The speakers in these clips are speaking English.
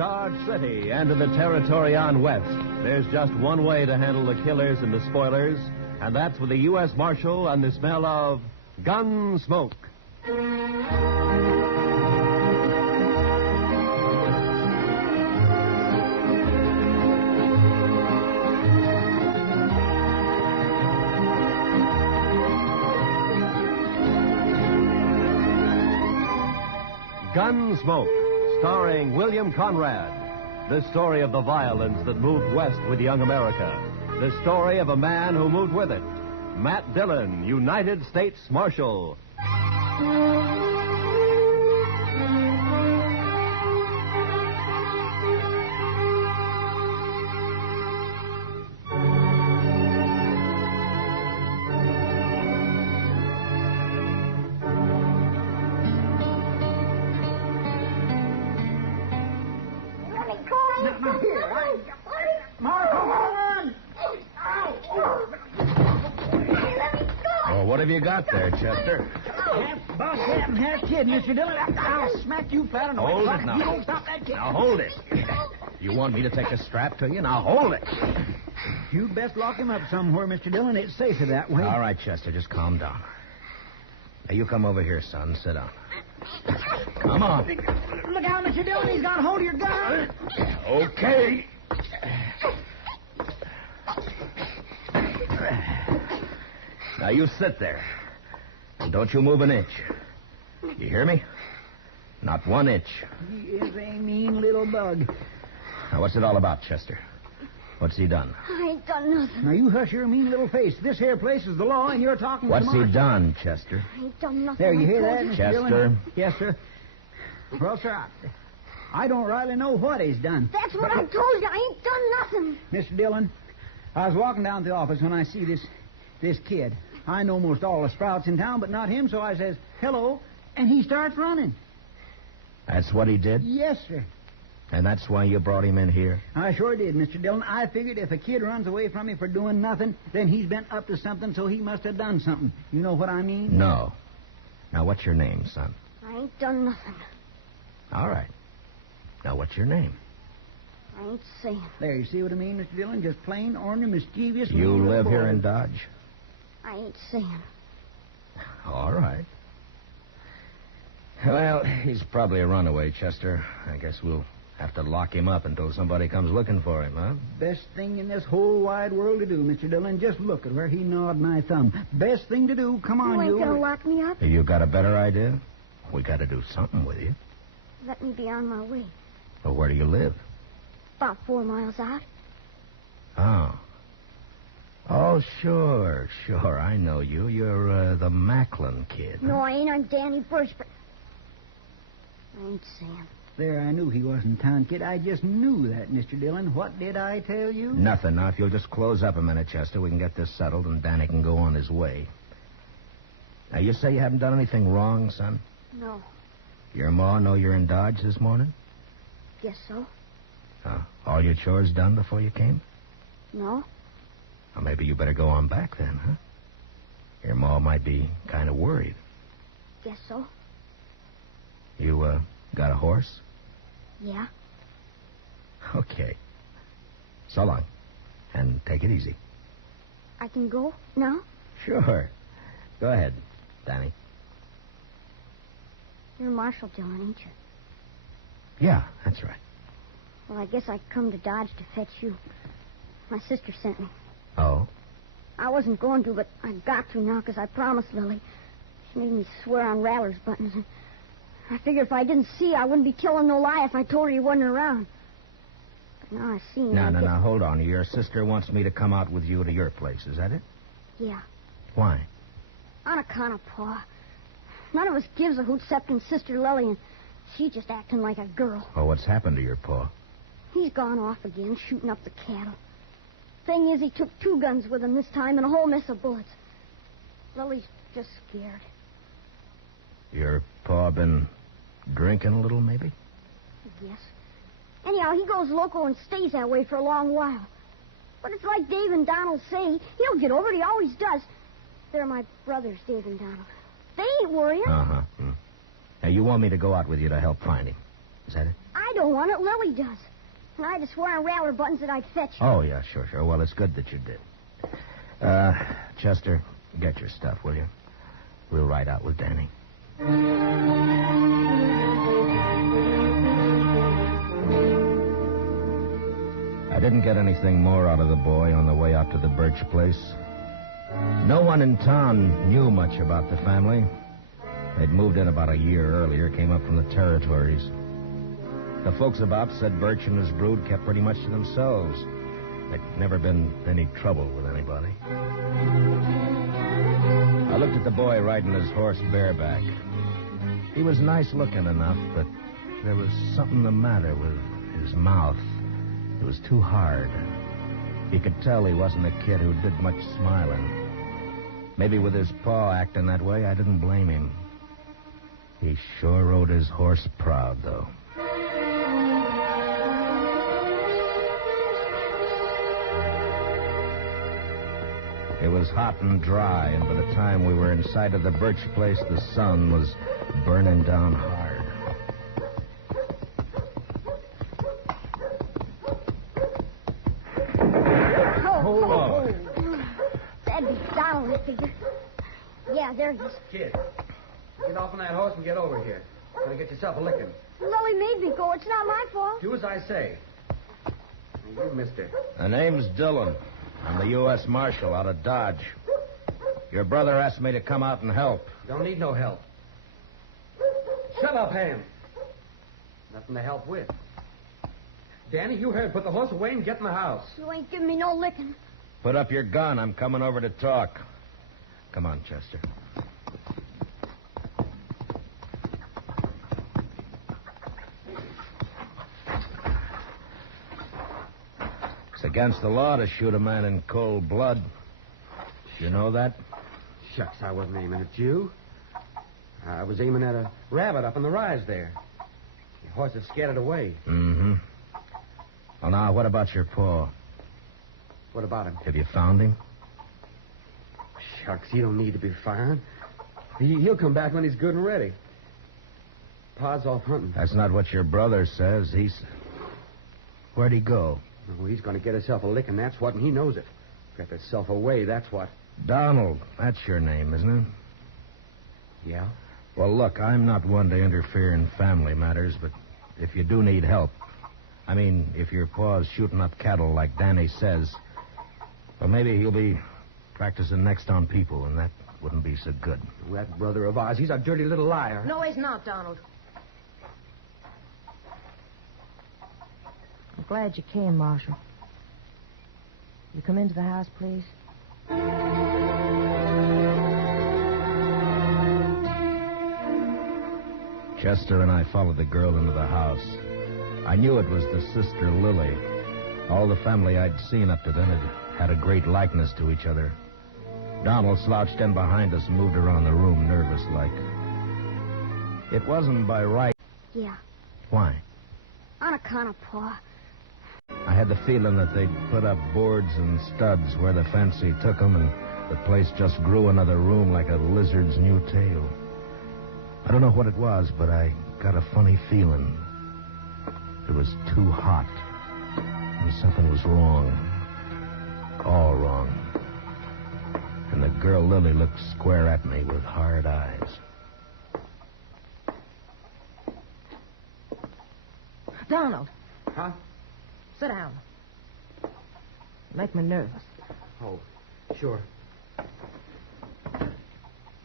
Dodge City and to the territory on west, there's just one way to handle the killers and the spoilers, and that's with the U.S. Marshal and the smell of Gunsmoke. Gunsmoke, starring William Conrad. The story of the violence that moved west with young America. The story of a man who moved with it. Matt Dillon, United States Marshal. What have you got there, Chester? Half bus, half kid, Mr. Dillon. I'll smack you flat on the Hold way. it now. You don't stop that kid. Now hold it. You want me to take a strap to you? Now hold it. You best lock him up somewhere, Mr. Dillon. It's safer that way. All right, Chester, just calm down. Now, you come over here, son. Sit down. Come on. Look out, Mr. Dillon. He's got hold of your gun. Okay. Now, you sit there. And don't you move an inch. You hear me? Not one inch. He is a mean little bug. Now, what's it all about, Chester? What's he done? I ain't done nothing. Now, you hush your mean little face. This here place is the law, and you're talking What's to he Marshal. done, Chester? I ain't done nothing. There, you I hear told that, you. Mr. Chester? Dillon? Yes, sir. Well, sir, I don't rightly know what he's done. That's what I told you. I ain't done nothing. Mr. Dillon, I was walking down to the office when I see this kid. I know most all the sprouts in town, but not him, so I says, hello, and he starts running. That's what he did? Yes, sir. And that's why you brought him in here? I sure did, Mr. Dillon. I figured if a kid runs away from me for doing nothing, then he's been up to something, so he must have done something. You know what I mean? No. Now, what's your name, son? I ain't done nothing. All right. Now, what's your name? I ain't saying. There, you see what I mean, Mr. Dillon? Just plain, ornery, mischievous. You mean live little here boy. in Dodge? I ain't saying. All right. Well, he's probably a runaway, Chester. I guess we'll have to lock him up until somebody comes looking for him, huh? Best thing in this whole wide world to do, Mr. Dillon. Just look at where he gnawed my thumb. Best thing to do. Come on, You ain't gonna lock me up? You got a better idea? We got to do something with you. Let me be on my way. Well, where do you live? About 4 miles out. Oh. Oh, sure. I know you. You're the Macklin kid. No, I ain't. I'm Danny Burch, but I ain't saying. There, I knew he wasn't town kid. I just knew that, Mr. Dillon. What did I tell you? Nothing. Now, if you'll just close up a minute, Chester, we can get this settled and Danny can go on his way. Now, you say you haven't done anything wrong, son? No. Your ma know you're in Dodge this morning? Guess so. All your chores done before you came? No. Well, maybe you better go on back then, huh? Your ma might be kind of worried. Guess so. You, got a horse? Yeah. Okay. So long. And take it easy. I can go now? Sure. Go ahead, Danny. You're Marshal Dillon, ain't you? Yeah, that's right. Well, I guess I come to Dodge to fetch you. My sister sent me. Oh? I wasn't going to, but I got to now because I promised Lily. She made me swear on Rattler's buttons. And I figured if I didn't see, I wouldn't be telling no lie if I told her he wasn't around. But now I seen. No, hold on. Your sister wants me to come out with you to your place. Is that it? Yeah. Why? On account of Pa. None of us gives a hoot except Sister Lily, and she just acting like a girl. Oh, what's happened to your pa? He's gone off again, shooting up the cattle. Thing is, he took 2 guns with him this time and a whole mess of bullets. Lily's just scared. Your pa been drinking a little, maybe? I guess. Anyhow, he goes loco and stays that way for a long while. But it's like Dave and Donald say. He'll get over it. He always does. They're my brothers, Dave and Donald. They ain't worrying. Uh-huh. Now, you want me to go out with you to help find him? Is that it? I don't want it. Lily does. And I had to swear on rattler buttons that I'd fetch you. Oh, yeah, sure. Well, it's good that you did. Chester, get your stuff, will you? We'll ride out with Danny. I didn't get anything more out of the boy on the way out to the Birch place. No one in town knew much about the family. They'd moved in about a year earlier, came up from the territories. The folks about said Birch and his brood kept pretty much to themselves. There'd never been any trouble with anybody. I looked at the boy riding his horse bareback. He was nice looking enough, but there was something the matter with his mouth. It was too hard. You could tell he wasn't a kid who did much smiling. Maybe with his paw acting that way, I didn't blame him. He sure rode his horse proud, though. It was hot and dry, and by the time we were inside of the Birch place, the sun was burning down hard. Oh. That'd be Donald, I figure. Yeah, there he is. Kid, get off on that horse and get over here. Gonna get yourself a licking. Lily made me go. It's not my fault. Do as I say. You, mister. The name's Dillon. I'm the U.S. Marshal out of Dodge. Your brother asked me to come out and help. Don't need no help. Shut up, Ham. Nothing to help with. Danny, you heard. Put the horse away and get in the house. You ain't giving me no licking. Put up your gun. I'm coming over to talk. Come on, Chester. It's against the law to shoot a man in cold blood. You know that? Shucks, I wasn't aiming at you. I was aiming at a rabbit up on the rise there. The horse had scared it away. Mm-hmm. Well, now, what about your paw? What about him? Have you found him? Shucks, he don't need to be found. He'll come back when he's good and ready. Pa's off hunting. That's not what your brother says. Where'd he go? Oh, he's going to get himself a licking, that's what, and he knows it. Got himself away, that's what. Donald, that's your name, isn't it? Yeah? Well, look, I'm not one to interfere in family matters, but if you do need help, I mean, if your paw's shooting up cattle like Danny says, well, maybe he'll be practicing next on people, and that wouldn't be so good. That brother of ours, he's a dirty little liar. No, he's not, Donald. I'm glad you came, Marshal. You come into the house, please? Chester and I followed the girl into the house. I knew it was the sister Lily. All the family I'd seen up to then had a great likeness to each other. Donald slouched in behind us and moved around the room nervous-like. It wasn't by right. Yeah, Why? on account of Pa. I had the feeling that they'd put up boards and studs where the fancy took them, and the place just grew another room like a lizard's new tail. I don't know what it was, but I got a funny feeling. It was too hot. And something was wrong. All wrong. And the girl Lily looked square at me with hard eyes. Donald, Huh? sit down. You make me nervous. Oh, sure.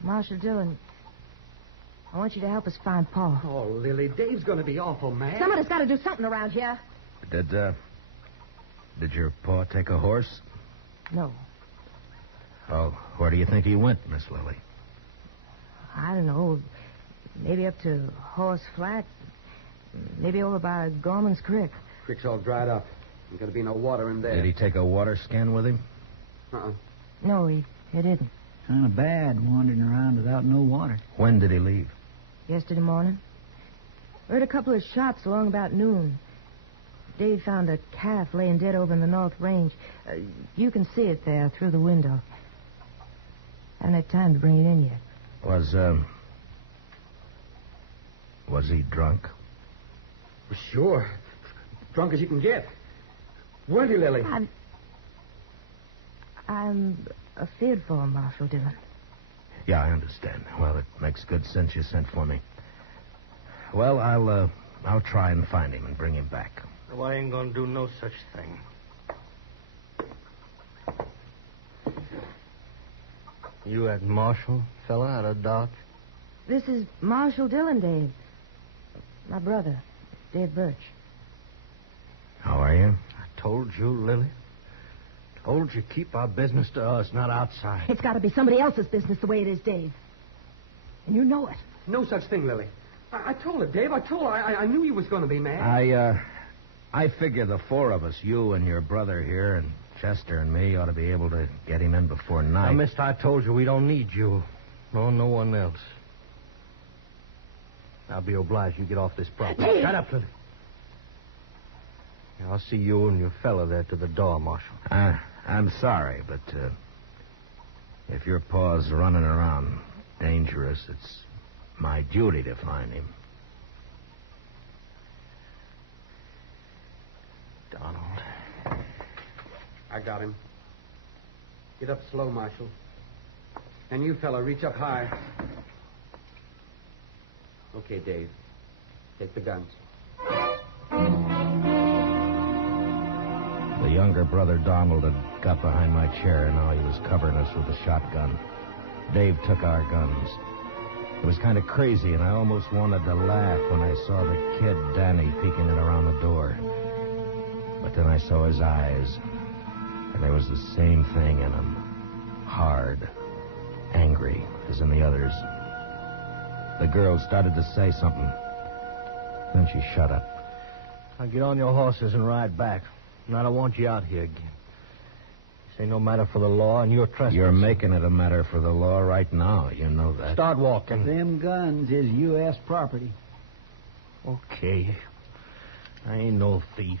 Marshal Dillon, I want you to help us find Pa. Oh, Lily, Dave's going to be awful mad. Somebody's got to do something around here. Did your pa take a horse? No, Oh, where do you think he went, Miss Lily? I don't know. Maybe up to Horse Flat. Maybe over by Gorman's Creek. Creek's all dried up. Ain't going to be no water in there. Did he take a water skin with him? Uh-uh. No, he didn't. Kind of bad wandering around without no water. When did he leave? Yesterday morning. Heard a couple of shots along about noon. Dave found a calf laying dead over in the North Range. You can see it there through the window. Haven't had time to bring it in yet. Was he drunk? Sure. Drunk as you can get. Weren't you, Lily? I'm afeard for him, Marshal Dillon. Yeah, I understand. Well, it makes good sense you sent for me. Well, I'll try and find him and bring him back. Oh, I ain't gonna do no such thing. You that Marshal fella out of Dodge? This is Marshal Dillon, Dave. My brother, Dave Birch. How are you? I told you, Lily. Told you keep our business to us, not outside. It's got to be somebody else's business the way it is, Dave. And you know it. No such thing, Lily. I told her, Dave. I told her. I knew you was going to be mad. I figure the four of us, you and your brother here, and Chester and me, ought to be able to get him in before night. Now, mister, I told you we don't need you. No one else. I'll be obliged you get off this property. Dave. Shut up, Lily. Yeah, I'll see you and your fella there to the door, Marshal. I'm sorry, but if your paw's running around dangerous, it's my duty to find him. Donald. I got him. Get up slow, Marshal. And you, fella, reach up high. Okay, Dave. Take the guns. The younger brother, Donald, had got behind my chair, and now he was covering us with a shotgun. Dave took our guns. It was kind of crazy, and I almost wanted to laugh when I saw the kid, Danny, peeking in around the door. But then I saw his eyes, and there was the same thing in them. Hard, angry, as in the others. The girl started to say something. Then she shut up. Now get on your horses and ride back. And I don't want you out here again. This ain't no matter for the law, and you're trespassing. You're making it a matter for the law right now. You know that. Start walking. Them guns is U.S. property. Okay. I ain't no thief.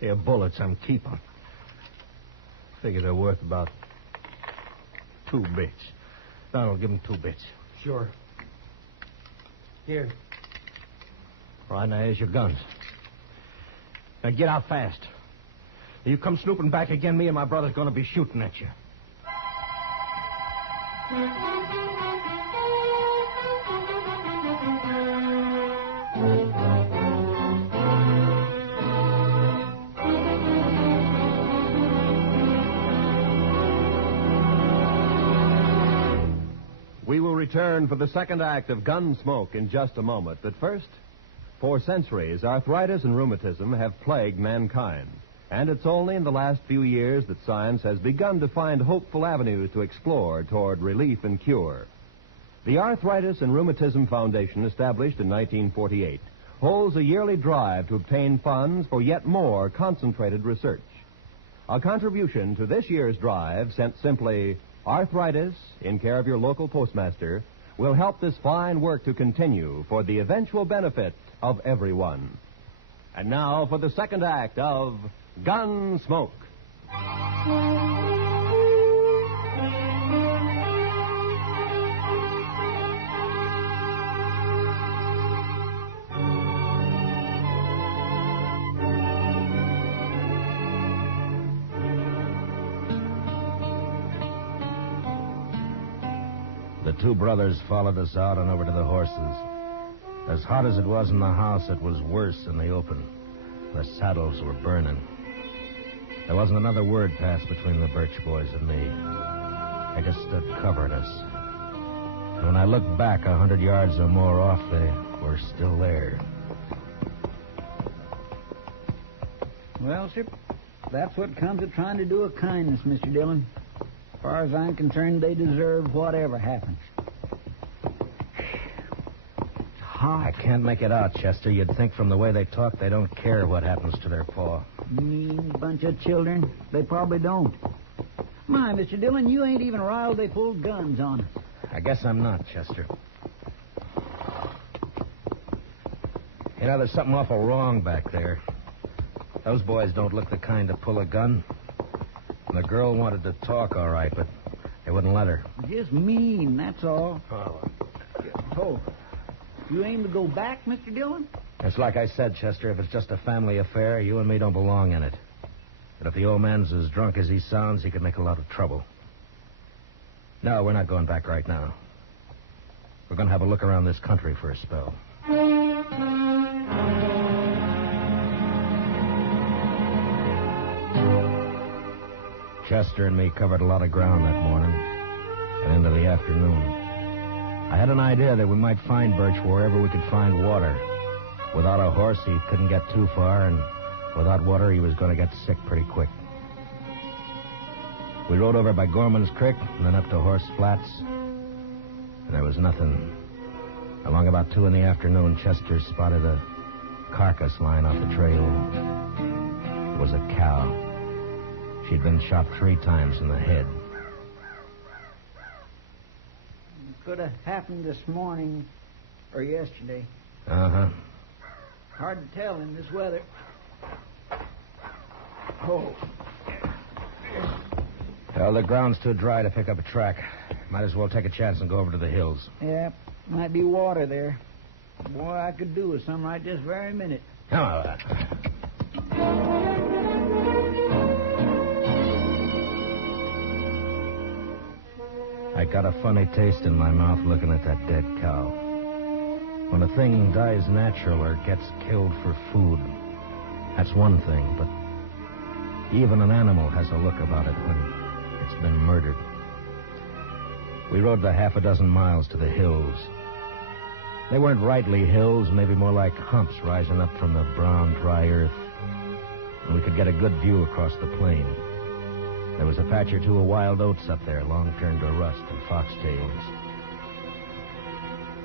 Here, bullets I'm keeping. Figure they're worth about 2 bits. Donald, give him 2 bits. Sure. Here. All right, now here's your guns. Now get out fast. If you come snooping back again, me and my brother's going to be shooting at you. We will return for the second act of Gunsmoke in just a moment. But first, for centuries, arthritis and rheumatism have plagued mankind. And it's only in the last few years that science has begun to find hopeful avenues to explore toward relief and cure. The Arthritis and Rheumatism Foundation, established in 1948, holds a yearly drive to obtain funds for yet more concentrated research. A contribution to this year's drive, sent simply Arthritis, in care of your local postmaster, will help this fine work to continue for the eventual benefit of everyone. And now for the second act of Gunsmoke. The 2 brothers followed us out and over to the horses. As hot as it was in the house, it was worse in the open. The saddles were burning. There wasn't another word passed between the Birch boys and me. They just stood covering us. And when I looked back 100 yards or more off, they were still there. Well, sir, that's what comes of trying to do a kindness, Mr. Dillon. As far as I'm concerned, they deserve whatever happens. I can't make it out, Chester. You'd think from the way they talk they don't care what happens to their paw. Mean bunch of children. They probably don't. My, Mr. Dillon, you ain't even riled they pulled guns on us. I guess I'm not, Chester. You know, there's something awful wrong back there. Those boys don't look the kind to pull a gun. And the girl wanted to talk, all right, but they wouldn't let her. Just mean, that's all. Oh, Oh. You aim to go back, Mr. Dillon? It's like I said, Chester. If it's just a family affair, you and me don't belong in it. But if the old man's as drunk as he sounds, he could make a lot of trouble. No, we're not going back right now. We're going to have a look around this country for a spell. Chester and me covered a lot of ground that morning and into the afternoon. I had an idea that we might find Birch wherever we could find water. Without a horse, he couldn't get too far, and without water, he was going to get sick pretty quick. We rode over by Gorman's Creek and then up to Horse Flats, and there was nothing. Along about 2 in the afternoon, Chester spotted a carcass lying off the trail. It was a cow. She'd been shot 3 times in the head. Could have happened this morning or yesterday. Uh-huh. Hard to tell in this weather. Oh. Well, the ground's too dry to pick up a track. Might as well take a chance and go over to the hills. Yeah, might be water there. Boy, I could do with some right this very minute. Come on. I got a funny taste in my mouth looking at that dead cow. When a thing dies natural or gets killed for food, that's one thing, but even an animal has a look about it when it's been murdered. We rode the 6 miles to the hills. They weren't rightly hills, maybe more like humps rising up from the brown, dry earth. And we could get a good view across the plain. There was a patch or 2 of wild oats up there, long turned to rust, and foxtails.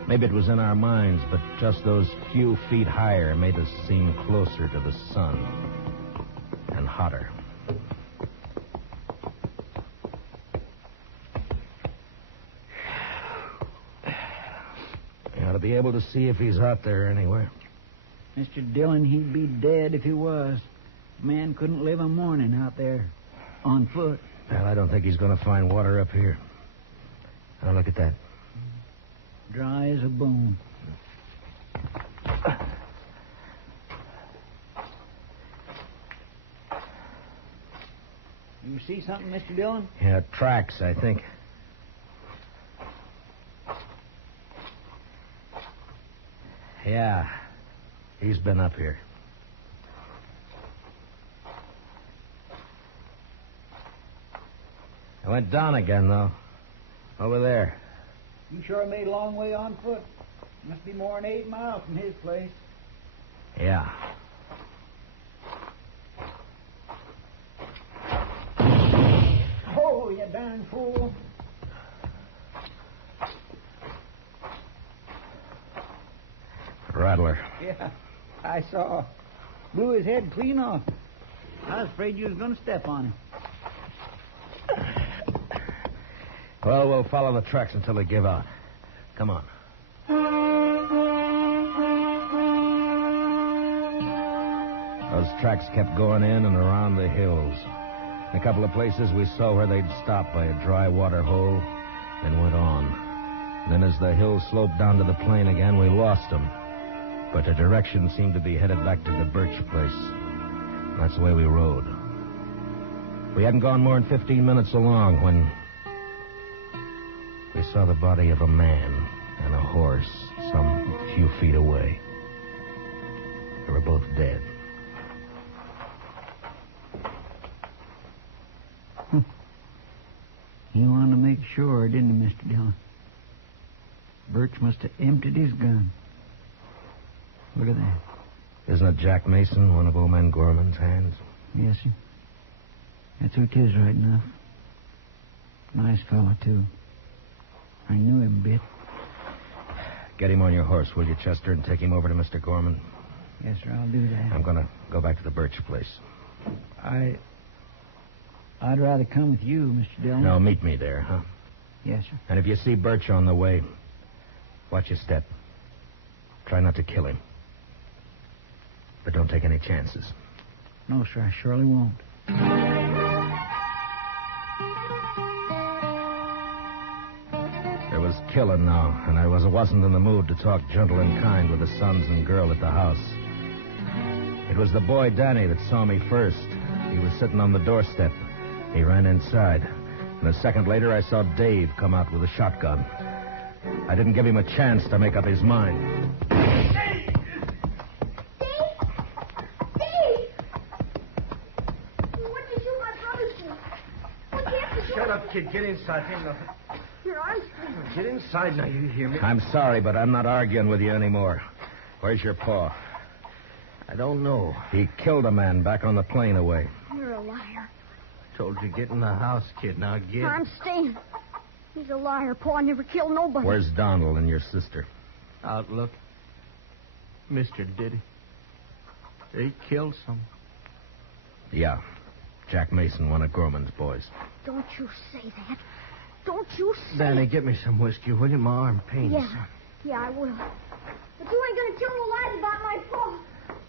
Maybe it was in our minds, but just those few feet higher made us seem closer to the sun and hotter. You ought to be able to see if he's out there anywhere. Mr. Dillon, he'd be dead if he was. A man couldn't live a morning out there on foot. Well, I don't think he's going to find water up here. Now, look at that. Dry as a bone. You see something, Mr. Dillon? Yeah, tracks, I think. Yeah, he's been up here. I went down again, though. Over there. You sure made a long way on foot. Must be more than 8 miles from his place. Yeah. Oh, you darn fool. Rattler. Yeah, I saw. Blew his head clean off. I was afraid you was going to step on him. Well, we'll follow the tracks until they give out. Come on. Those tracks kept going in and around the hills. In a couple of places we saw where they'd stopped by a dry water hole and went on. And then as the hills sloped down to the plain again, we lost them. But the direction seemed to be headed back to the Birch place. And that's the way we rode. We hadn't gone more than 15 minutes along when we saw the body of a man and a horse some few feet away. They were both dead. He wanted to make sure, didn't he, Mr. Dillon? Birch must have emptied his gun. Look at that. Isn't it Jack Mason, one of old man Gorman's hands? Yes, sir. That's who it is, right enough. Nice fellow, too. I knew him a bit. Get him on your horse, will you, Chester, and take him over to Mr. Gorman? Yes, sir, I'll do that. I'm going to go back to the Birch place. I'd rather come with you, Mr. Dillon. No, meet me there, huh? Yes, sir. And if you see Birch on the way, watch your step. Try not to kill him. But don't take any chances. No, sir, I surely won't. There was killing now, and I wasn't in the mood to talk gentle and kind with the sons and girl at the house. It was the boy Danny that saw me first. He was sitting on the doorstep. He ran inside, and a second later I saw Dave come out with a shotgun. I didn't give him a chance to make up his mind. Dave! What did you my brothers do? What happened? Shut up, kid. Get inside. Ain't nothing. Your arms. Get inside now, you hear me? I'm sorry, but I'm not arguing with you anymore. Where's your paw? I don't know. He killed a man back on the plane away. You're a liar. Told you get in the house, kid. Now get. I'm staying. He's a liar. Pa never killed nobody. Where's Donald and your sister? Out, look. Mister did he? He killed some. Yeah. Jack Mason, one of Gorman's boys. Don't you say that. Don't you say Danny, get me some whiskey, will you? My arm pains. Yeah, I will. But you ain't gonna tell no lies about my pa.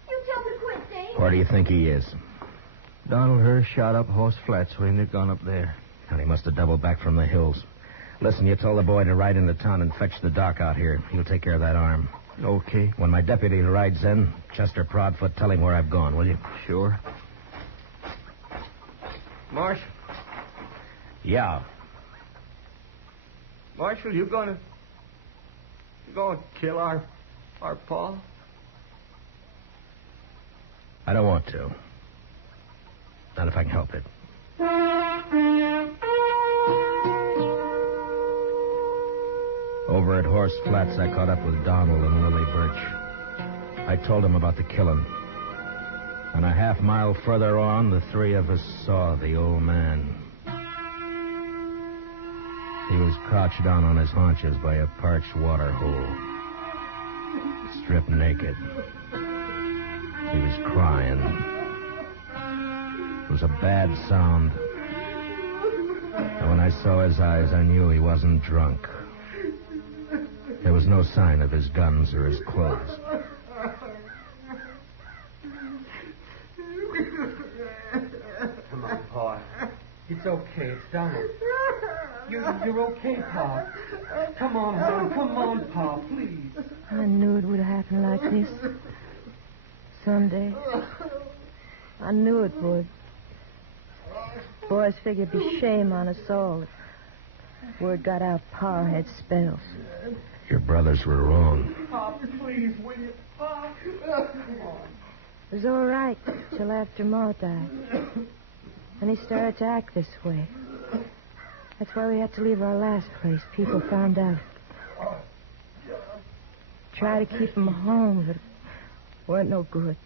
You tell me quit, Dave. Where do you think he is? Donald Hurst shot up Horse Flats when they'd gone up there. And he must have doubled back from the hills. Listen, you told the boy to ride into town and fetch the doc out here. He'll take care of that arm. Okay. When my deputy rides in, Chester Proudfoot, tell him where I've gone, will you? Sure. Marshal. Yeah. Marshal, you gonna kill our pa? I don't want to. Not if I can help it. Over at Horse Flats, I caught up with Donald and Lily Birch. I told them about the killing. And a half mile further on, the three of us saw the old man. He was crouched down on his haunches by a parched water hole, stripped naked. He was crying. It was a bad sound. And when I saw his eyes, I knew he wasn't drunk. There was no sign of his guns or his clothes. Come on, Pa. It's okay. It's Donald. You're okay, Pa. Come on, hon. Come on, Pa, please. I knew it would happen like this. Someday. I knew it would. Boys figured it'd be shame on us all. Word got out Pa had spells. Your brothers were wrong. Pa, please, will you? Pa. Come on. It was all right till after Ma died. And he started to act this way. That's why we had to leave our last place. People found out. Tried to keep him home, but it weren't no good.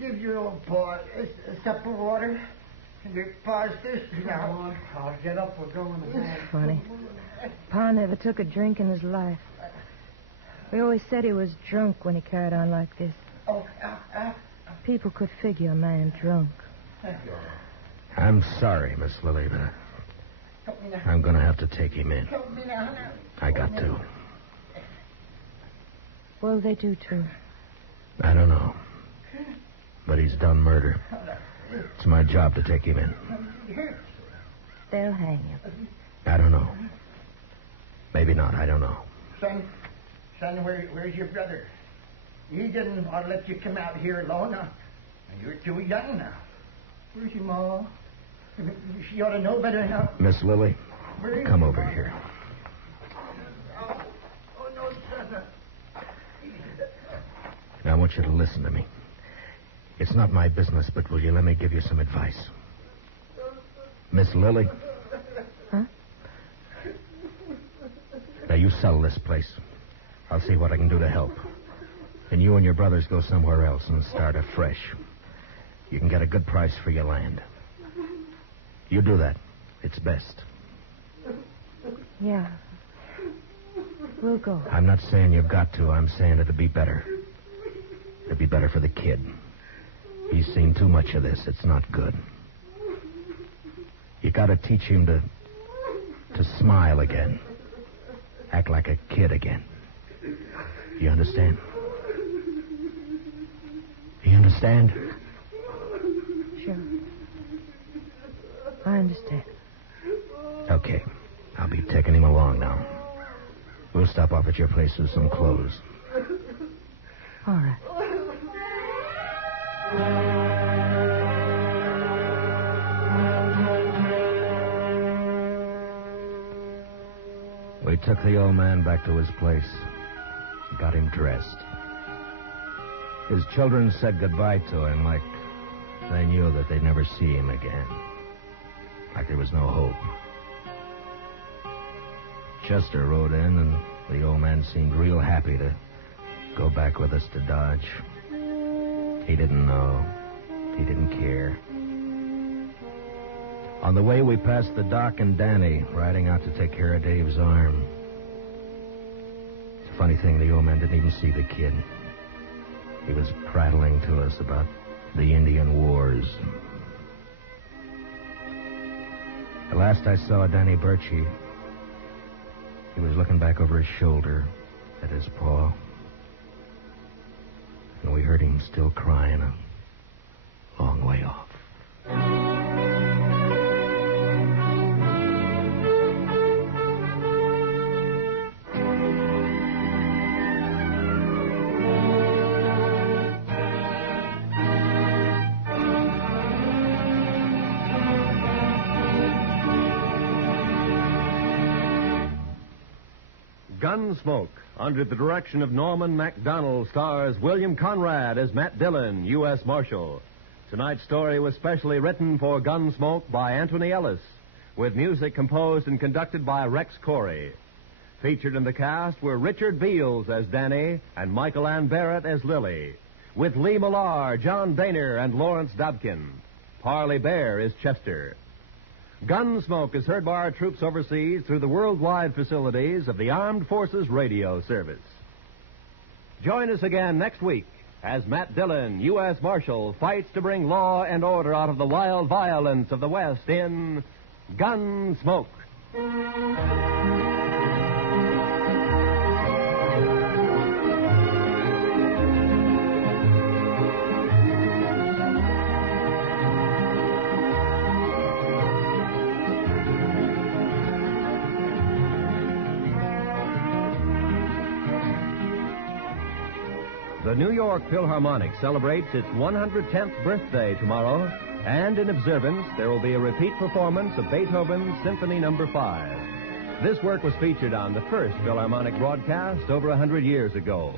Give your old Pa a sup of water. And your Pa's thirsty now. Come on, Pa. Get up. We're going home. It's funny. Pa never took a drink in his life. We always said he was drunk when he carried on like this. Oh, People could figure a man drunk. I'm sorry, Miss Lily, but help me now. I'm going to have to take him in. Help me now. I got to. What'll they do to him? I don't know. But he's done murder. It's my job to take him in. They'll hang him. I don't know. Maybe not. I don't know. Son, where's your brother? He didn't want to let you come out here alone. You're too young now. Where's your Ma? She ought to know better now. Miss Lily, come over here. Oh, no, son. Now, I want you to listen to me. It's not my business, but will you let me give you some advice? Miss Lily? Huh? Now, you sell this place. I'll see what I can do to help. And you and your brothers go somewhere else and start afresh. You can get a good price for your land. You do that. It's best. Yeah. We'll go. I'm not saying you've got to. I'm saying it'd be better. It'd be better for the kid. He's seen too much of this. It's not good. You gotta teach him to smile again. Act like a kid again. You understand? You understand? Sure. I understand. Okay. I'll be taking him along. We'll stop off at your place with some clothes. All right. We took the old man back to his place. Got him dressed. His children said goodbye to him like they knew that they'd never see him again. Like there was no hope. Chester rode in, and the old man seemed real happy to go back with us to Dodge. He didn't know. He didn't care. On the way, we passed the Doc and Danny riding out to take care of Dave's arm. It's a funny thing, the old man didn't even see the kid. He was prattling to us about the Indian Wars. The last I saw Danny Birchie, he was looking back over his shoulder at his paw. And we heard him still crying a long way off. Gunsmoke, under the direction of Norman Macdonnell, stars William Conrad as Matt Dillon, U.S. Marshal. Tonight's story was specially written for Gunsmoke by Anthony Ellis, with music composed and conducted by Rex Corey. Featured in the cast were Richard Beals as Danny and Michael Ann Barrett as Lily, with Lee Millar, John Boehner, and Lawrence Dobkin. Parley Baer is Chester. Gunsmoke is heard by our troops overseas through the worldwide facilities of the Armed Forces Radio Service. Join us again next week as Matt Dillon, U.S. Marshal, fights to bring law and order out of the wild violence of the West in Gunsmoke. The New York Philharmonic celebrates its 110th birthday tomorrow, and in observance, there will be a repeat performance of Beethoven's Symphony No. 5. This work was featured on the first Philharmonic broadcast over 100 years ago.